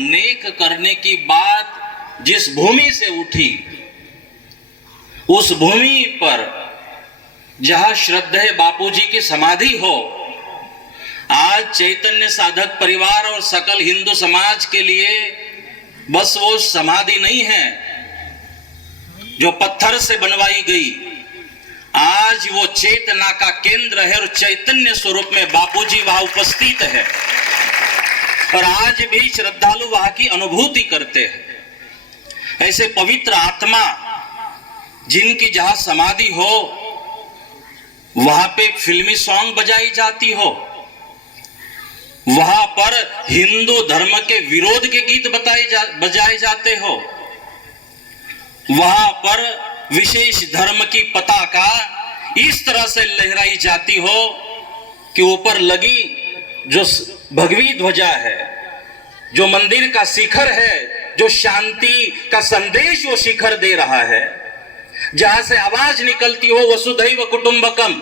नेक करने की बात जिस भूमि से उठी, उस भूमि पर जहां श्रद्धेय बापूजी की समाधि हो, आज चैतन्य साधक परिवार और सकल हिंदू समाज के लिए बस वो समाधि नहीं है जो पत्थर से बनवाई गई, आज वो चेतना का केंद्र है और चैतन्य स्वरूप में बापूजी वहां उपस्थित है और आज भी श्रद्धालु वहां की अनुभूति करते हैं। ऐसे पवित्र आत्मा जिनकी जहां समाधि हो वहां पे फिल्मी सॉन्ग बजाई जाती हो, वहां पर हिंदू धर्म के विरोध के गीत बजाए जाते हो, वहां पर विशेष धर्म की पताका इस तरह से लहराई जाती हो कि ऊपर लगी जो भगवी ध्वजा है, जो मंदिर का शिखर है, जो शांति का संदेश वो शिखर दे रहा है, जहां से आवाज निकलती हो वसुधैव कुटुंबकम,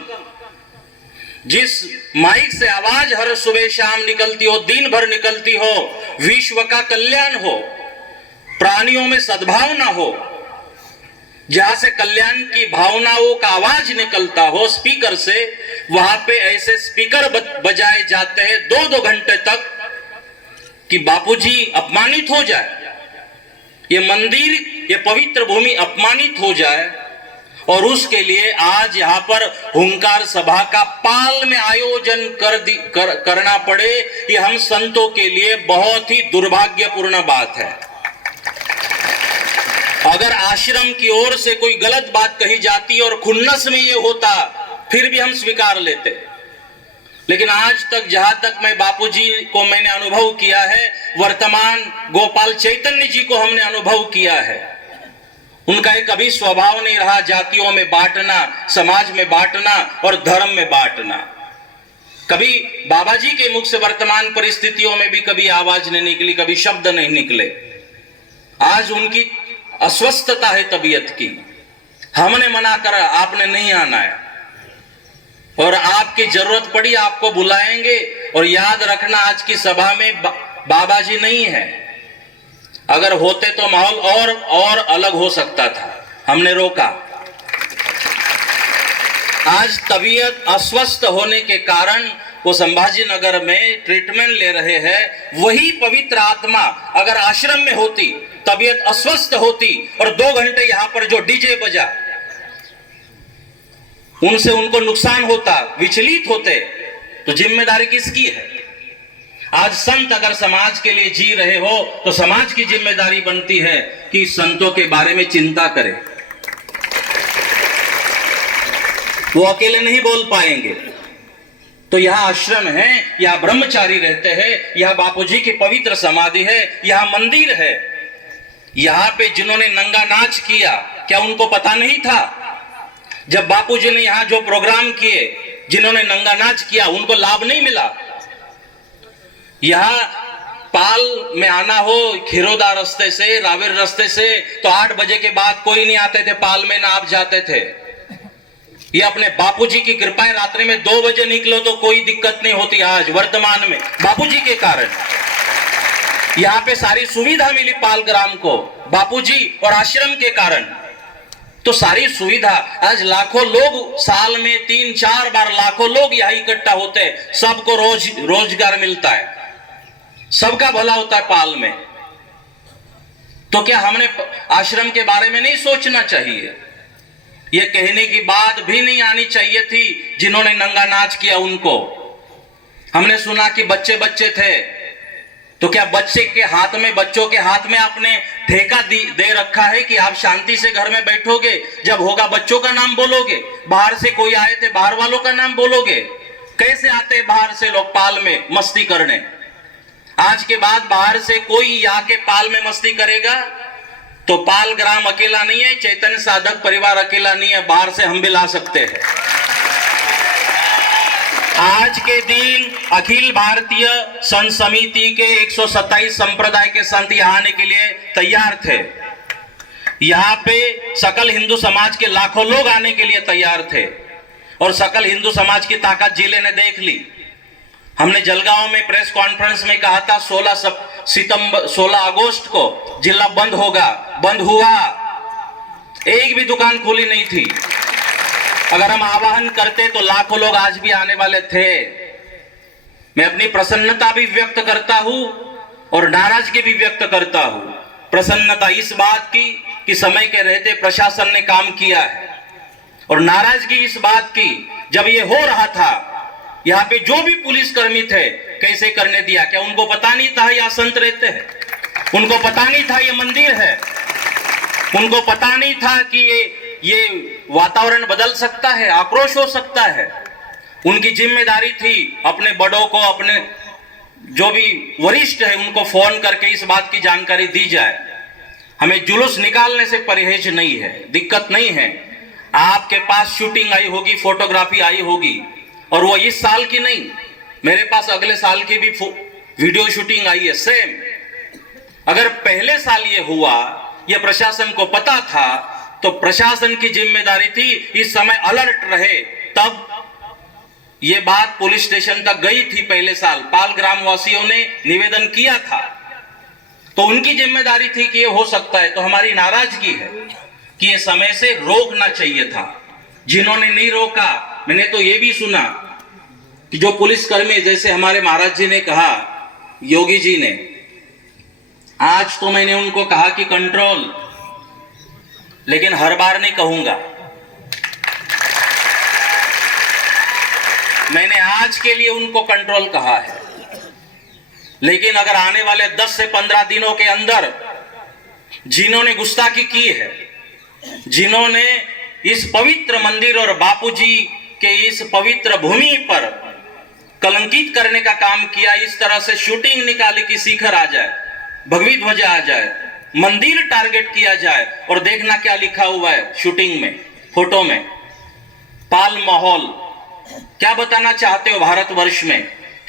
जिस माइक से आवाज हर सुबह शाम निकलती हो, दिन भर निकलती हो, विश्व का कल्याण हो, प्राणियों में सद्भावना हो, जहां से कल्याण की भावनाओं का आवाज निकलता हो स्पीकर से, वहां पे ऐसे स्पीकर बजाए जाते हैं 2-2 घंटे तक कि बापूजी अपमानित हो जाए, ये मंदिर, ये पवित्र भूमि अपमानित हो जाए। और उसके लिए आज यहाँ पर हुंकार सभा का पाल में आयोजन करना पड़े, ये हम संतों के लिए बहुत ही दुर्भाग्यपूर्ण बात है। अगर आश्रम की ओर से कोई गलत बात कही जाती और खुन्नस में ये होता फिर भी हम स्वीकार लेते, लेकिन आज तक जहां तक मैं बापूजी को मैंने अनुभव किया है, वर्तमान गोपाल चैतन्य जी को हमने अनुभव किया है, उनका एक कभी स्वभाव नहीं रहा जातियों में बांटना, समाज में बांटना और धर्म में बांटना। कभी बाबा जी के मुख से वर्तमान परिस्थितियों में भी कभी आवाज नहीं निकली, कभी शब्द नहीं निकले। आज उनकी अस्वस्थता है तबीयत की, हमने मना करा, आपने नहीं आना है और आपकी जरूरत पड़ी आपको बुलाएंगे। और याद रखना आज की सभा में बाबा जी नहीं है, अगर होते तो माहौल और अलग हो सकता था, हमने रोका। आज तबीयत अस्वस्थ होने के कारण वो संभाजी नगर में ट्रीटमेंट ले रहे हैं। वही पवित्र आत्मा अगर आश्रम में होती, तबीयत अस्वस्थ होती और 2 घंटे यहां पर जो डीजे बजा, उनसे उनको नुकसान होता, विचलित होते, तो जिम्मेदारी किसकी है? आज संत अगर समाज के लिए जी रहे हो तो समाज की जिम्मेदारी बनती है कि संतों के बारे में चिंता करें। वो अकेले नहीं बोल पाएंगे। तो यहाँ आश्रम है, यहाँ ब्रह्मचारी रहते हैं, यहाँ बापूजी की पवित्र समाधि है, यहाँ मंदिर है। यहाँ पे जिन्होंने नंगा नाच किया, क्या उनको पता नहीं था? जब बापूजी ने यहाँ जो प्रोग्राम किए, जिन्होंने नंगा नाच किया उनको लाभ नहीं मिला। यहाँ पाल में आना हो खिरोदा रास्ते से, रावेर रास्ते से, तो 8 बजे के बाद कोई नहीं आते थे पाल में, ना आप जाते थे। ये अपने बापूजी की कृपाएं, रात्रि में 2 बजे निकलो तो कोई दिक्कत नहीं होती। आज वर्तमान में बापूजी के कारण यहाँ पे सारी सुविधा मिली पाल ग्राम को, बापूजी और आश्रम के कारण। तो सारी सुविधा, आज लाखों लोग साल में 3-4 बार लाखों लोग यहाँ इकट्ठा होते हैं, सबको रोजगार मिलता है, सबका भला होता है पाल में। तो क्या हमने आश्रम के बारे में नहीं सोचना चाहिए? ये कहने की बात भी नहीं आनी चाहिए थी जिन्होंने नंगा नाच किया उनको। हमने सुना कि बच्चे थे, तो क्या बच्चों के हाथ में आपने ठेका दे रखा है कि आप शांति से घर में बैठोगे, जब होगा बच्चों का नाम बोलोगे, बाहर से कोई आए थे बाहर वालों का नाम बोलोगे? कैसे आते बाहर से लोग पाल में मस्ती करने? आज के बाद बाहर से कोई यहाँ के पाल में मस्ती करेगा तो पाल ग्राम अकेला नहीं है, चैतन्य साधक परिवार अकेला नहीं है, बाहर से हम भी ला सकते हैं। आज के दिन अखिल भारतीय संत समिति के 127 संप्रदाय के संत यहाँ आने के लिए तैयार थे। यहाँ पे सकल हिंदू समाज के लाखों लोग आने के लिए तैयार थे और सकल हिंदू समाज की ताकत जिले ने देख ली। हमने जलगांव में प्रेस कॉन्फ्रेंस में कहा था 16 अगस्त को जिला बंद होगा, बंद हुआ। एक भी दुकान खुली नहीं थी। अगर हम आह्वान करते तो लाखों लोग आज भी आने वाले थे। मैं अपनी प्रसन्नता भी व्यक्त करता हूं और नाराजगी भी व्यक्त करता हूं। प्रसन्नता इस बात की कि समय के रहते प्रशासन ने काम किया है, और नाराजगी इस बात की जब ये हो रहा था, यहाँ पे जो भी पुलिसकर्मी थे कैसे करने दिया। क्या उनको पता नहीं था यहाँ संत रहते हैं? उनको पता नहीं था ये मंदिर है? उनको पता नहीं था कि ये वातावरण बदल सकता है, आक्रोश हो सकता है? उनकी जिम्मेदारी थी अपने बड़ों को, अपने जो भी वरिष्ठ है उनको फोन करके इस बात की जानकारी दी जाए। हमें जुलूस निकालने से परहेज नहीं है, दिक्कत नहीं है। आपके पास शूटिंग आई होगी, फोटोग्राफी आई होगी, और वो इस साल की नहीं, मेरे पास अगले साल की भी वीडियो शूटिंग आई है सेम। अगर पहले साल ये हुआ, ये प्रशासन को पता था, तो प्रशासन की जिम्मेदारी थी इस समय अलर्ट रहे। तब ये बात पुलिस स्टेशन तक गई थी। पहले साल पाल ग्राम वासियों ने निवेदन किया था, तो उनकी जिम्मेदारी थी कि ये हो सकता है। तो हमारी नाराजगी है कि ये समय से रोकना चाहिए था। जिन्होंने नहीं रोका, मैंने तो ये भी सुना कि जो पुलिसकर्मी, जैसे हमारे महाराज जी ने कहा, योगी जी ने, आज तो मैंने उनको कहा कि कंट्रोल, लेकिन हर बार नहीं कहूंगा। मैंने आज के लिए उनको कंट्रोल कहा है, लेकिन अगर आने वाले 10 से 15 दिनों के अंदर जिन्होंने गुस्ताखी की है, जिन्होंने इस पवित्र मंदिर और बापूजी के इस पवित्र भूमि पर कलंकित करने का काम किया, इस तरह से शूटिंग निकाली कि शिखर आ जाए, भगवी ध्वजा आ जाए, मंदिर टारगेट किया जाए, और देखना क्या लिखा हुआ है शूटिंग में, फोटो में, पाल माहौल। क्या बताना चाहते हो भारतवर्ष में?